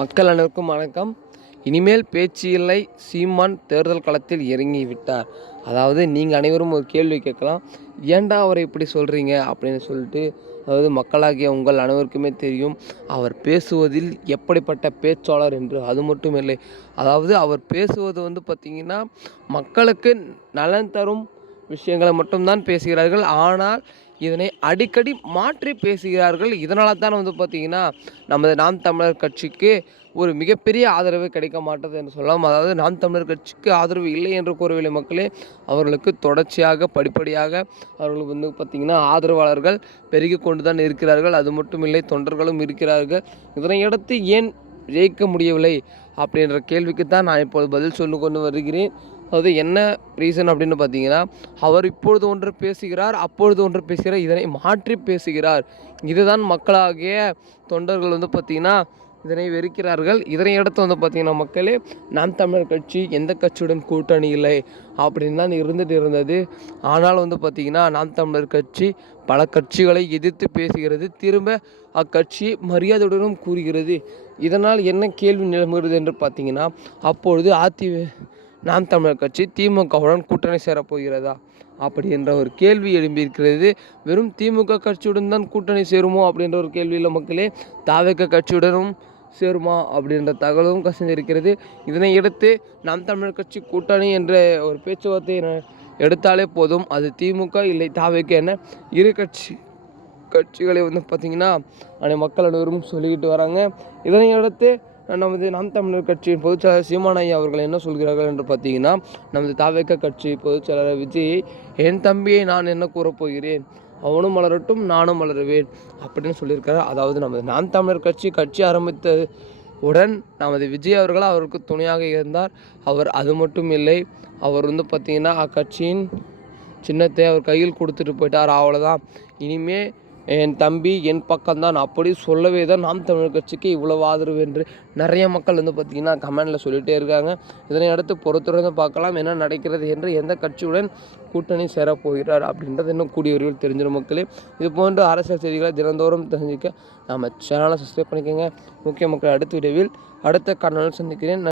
மக்கள் அனைவருக்கும் வணக்கம். இனிமேல் பேச்சு இல்லை. சீமான் தேர்தல் களத்தில் இறங்கி விட்டார். அதாவது நீங்கள் அனைவரும் ஒரு கேள்வி கேட்கலாம். ஏண்டா அவரை இப்படி சொல்கிறீங்க அப்படின்னு சொல்லிட்டு அதாவது மக்களாகிய உங்கள் அனைவருக்குமே தெரியும். அவர் பேசுவதில் எப்படிப்பட்ட பேச்சாளர் என்று அது மட்டும் இல்லை. அதாவது அவர் பேசுவது வந்து பார்த்திங்கன்னா மக்களுக்கு நலன் தரும் விஷயங்களை மட்டும்தான் பேசுகிறார்கள். ஆனால் இதனை அடிக்கடி மாற்றி பேசுகிறார்கள். இதனால தான் வந்து பார்த்திங்கன்னா நமது நாம் தமிழர் கட்சிக்கு ஒரு மிகப்பெரிய ஆதரவு கிடைக்க மாட்டது என்று சொல்லலாம். அதாவது நாம் தமிழர் கட்சிக்கு ஆதரவு இல்லை என்று கூறவில்லை மக்களே அவர்களுக்கு தொடர்ச்சியாக படிப்படியாக அவர்களுக்கு வந்து பார்த்திங்கன்னா ஆதரவாளர்கள் பெருகி கொண்டு தான் இருக்கிறார்கள். அது மட்டும் இல்லை தொண்டர்களும் இருக்கிறார்கள். இதனையடுத்து ஏன் ஜெயிக்க முடியவில்லை? அப்படின்ற கேள்விக்கு தான் நான் இப்போது பதில் சொல்லி கொண்டு வருகிறேன். அதாவது என்ன ரீசன் அப்படின்னு பார்த்தீங்கன்னா அவர் இப்பொழுது ஒன்று பேசுகிறார் அப்பொழுது ஒன்று பேசுகிறார் இதனை மாற்றி பேசுகிறார். இதுதான் மக்களாகிய தொண்டர்கள் வந்து பார்த்திங்கன்னா இதனை வெறுக்கிறார்கள். இதனை அடுத்து வந்து பார்த்திங்கன்னா மக்களே நாம் தமிழர் கட்சி எந்த கட்சியுடன் கூட்டணி இல்லை அப்படின்னு தான் இருந்துட்டு இருந்தது. ஆனால் வந்து பார்த்திங்கன்னா நாம் தமிழர் கட்சி பல கட்சிகளை எதிர்த்து பேசுகிறது. திரும்ப அக்கட்சி மரியாதையுடனும் கூறுகிறது. இதனால் என்ன கேள்வி நிலவுகிறது என்று பார்த்தீங்கன்னா அப்பொழுது அதி நாம் தமிழர் கட்சி திமுகவுடன் கூட்டணி சேரப்போகிறதா அப்படி என்ற ஒரு கேள்வி எழும்பியிருக்கிறது. வெறும் திமுக கட்சியுடன் தான் கூட்டணி சேருமோ அப்படின்ற ஒரு கேள்வியில் மக்களே. தாவக கட்சியுடனும் சேருமா அப்படின்ற தகவலும் கசிந்திருக்கிறது. இதனை அடுத்து நாம் தமிழர் கட்சி கூட்டணி என்ற ஒரு பேச்சுவார்த்தை எடுத்தாலே போதும். அது திமுக இல்லை தாவக என இரு கட்சி கட்சிகளை வந்து பார்த்திங்கன்னா அனை மக்கள் அனைவரும் சொல்லிக்கிட்டு வராங்க. இதனை அடுத்து நமது நாம் தமிழர் கட்சியின் பொதுச்செயலாளர் சீமானையா அவர்கள் என்ன சொல்கிறார்கள் என்று பார்த்தீங்கன்னா நமது தாவேக்க கட்சி பொதுச்செயலாளர் விஜய் என் தம்பியை நான் என்ன கூறப்போகிறேன் அவனும் மலரட்டும் நானும் மலருவேன் அப்படின்னு சொல்லியிருக்காரு அதாவது நமது நாம் தமிழர் கட்சி கட்சி ஆரம்பித்த உடன் நமது விஜய் அவர்கள் அவருக்கு துணையாக இருந்தார். அவர் அது மட்டும் இல்லை அவர் வந்து பார்த்திங்கன்னா அக்கட்சியின் சின்னத்தை அவர் கையில் கொடுத்துட்டு போயிட்டார். அவ்வளோதான் இனிமே என் தம்பி என் பக்கம்தான் அப்படி சொல்லவே தான் நாம் தமிழர் கட்சிக்கு இவ்வளவு ஆதரவு என்று நிறைய மக்கள் வந்து பார்த்திங்கன்னா கமெண்டில் சொல்லிகிட்டே இருக்காங்க. இதனை அடுத்து பொறுத்திருந்து பார்க்கலாம். என்ன நடக்கிறது என்று எந்த கட்சியுடன் கூட்டணி சேரப்போகிறார் அப்படின்றது இன்னும் கூடிய விரைவில் தெரிஞ்சிடும் மக்களே. இது போன்ற அரசியல் செய்திகளை தினந்தோறும் தெரிஞ்சுக்க நம்ம சேனலை சப்ஸ்கிரைப் பண்ணிக்கோங்க. முக்கிய மக்கள் அடுத்த விரைவில் அடுத்த காணொலியில் சந்திக்கிறேன்.